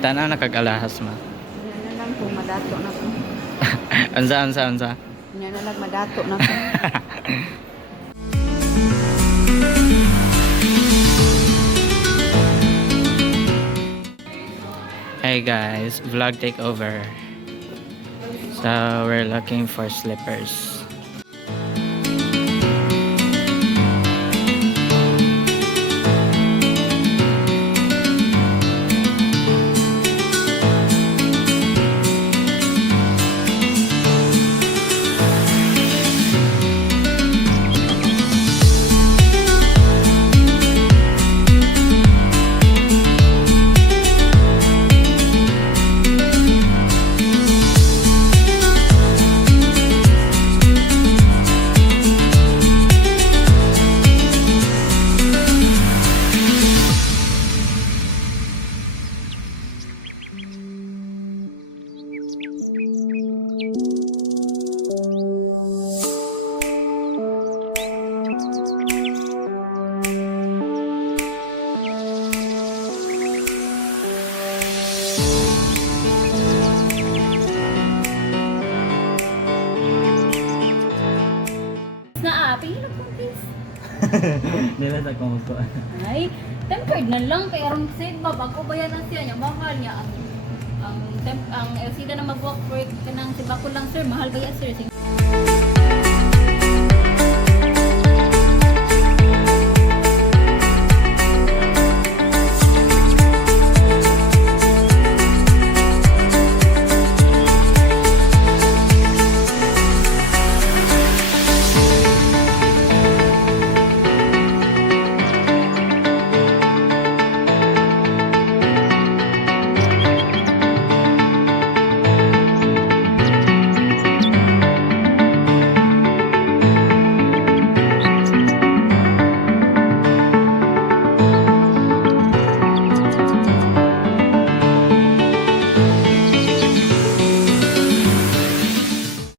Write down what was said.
tanaw nakag-alahas ma. Nya na lang po madato na ko. Ansa. Nya na lang madato na ko. Hey guys, vlog takeover. So we're looking for slippers. Pahilap mo please. Dila sa kung ko. Ay, tempered na lang kay aron said ba bago bayaran siya nya mahal niya ang LCD na mag-work for kanang si bako lang sir mahal ba ya sir?